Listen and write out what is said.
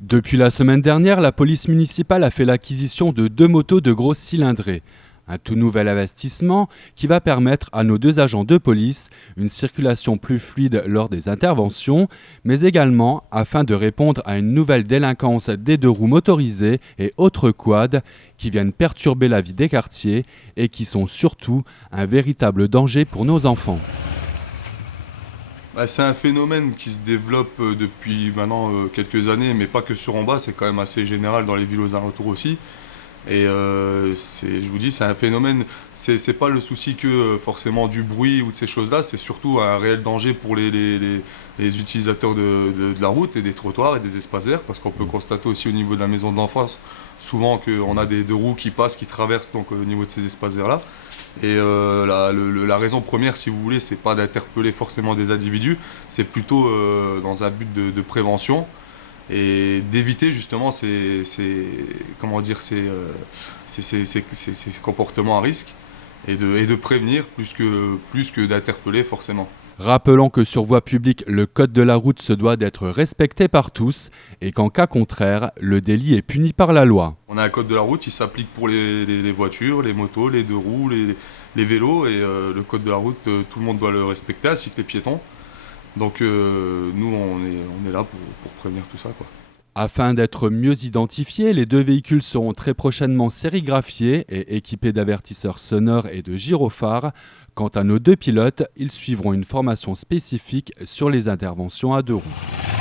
Depuis la semaine dernière, la police municipale a fait l'acquisition de 2 motos de grosse cylindrée. Un tout nouvel investissement qui va permettre à nos 2 agents de police une circulation plus fluide lors des interventions, mais également afin de répondre à une nouvelle délinquance des 2 roues motorisées et autres quads qui viennent perturber la vie des quartiers et qui sont surtout un véritable danger pour nos enfants. C'est un phénomène qui se développe depuis maintenant quelques années, mais pas que sur Ambas, c'est quand même assez général dans les villes aux alentours aussi. Et je vous dis, c'est un phénomène, c'est pas le souci que forcément du bruit ou de ces choses-là, c'est surtout un réel danger pour les utilisateurs de la route et des trottoirs et des espaces verts, parce qu'on peut constater aussi au niveau de la maison de l'enfance, souvent qu'on a des 2 roues qui passent, qui traversent donc, au niveau de ces espaces verts-là. Et la raison première, si vous voulez, c'est pas d'interpeller forcément des individus, c'est plutôt dans un but de prévention et d'éviter justement ces comportements à risque et de prévenir plus que d'interpeller forcément. Rappelons que sur voie publique, le code de la route se doit d'être respecté par tous et qu'en cas contraire, le délit est puni par la loi. On a un code de la route, il s'applique pour les voitures, les motos, les 2 roues, les vélos et le code de la route, tout le monde doit le respecter, ainsi que les piétons. Donc nous, on est là pour prévenir tout ça, quoi. Afin d'être mieux identifiés, les 2 véhicules seront très prochainement sérigraphiés et équipés d'avertisseurs sonores et de gyrophares. Quant à nos 2 pilotes, ils suivront une formation spécifique sur les interventions à 2 roues.